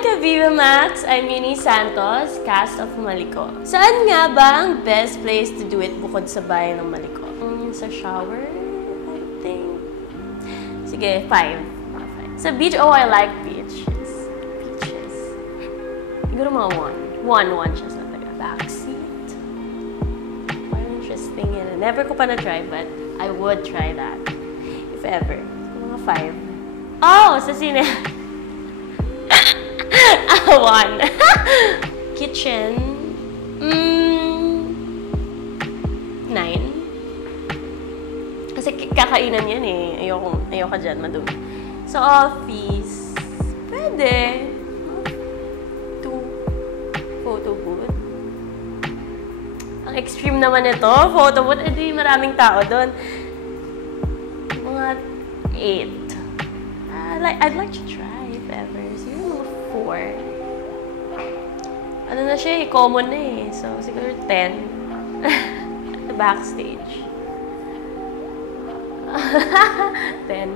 Ka-Viva Max! I'm Uni Santos, cast of Maliko. Saan nga ba ang best place to do it bukod sa bayan ng Maliko? Sa shower, I think. Sige, 5. Sa beach, oh, I like beaches. Beaches. Siguro mga 1. 1 siya sa taga. Backseat. Parang interesting yun. Never ko pa na-try, but I would try that. If ever. Mga 5. Oh, sa sine. 1. Kitchen. 9. Kasi kakainan yan eh. Ayoko dyan, madumi. Sa office, pwede. 2. Photo booth. Ang extreme naman ito. Photo booth, edi maraming tao doon. Mga 8. I'd like to try if ever. Siguro 4. Ano na siya eh, common na eh. So, siguro 10. Backstage. 10.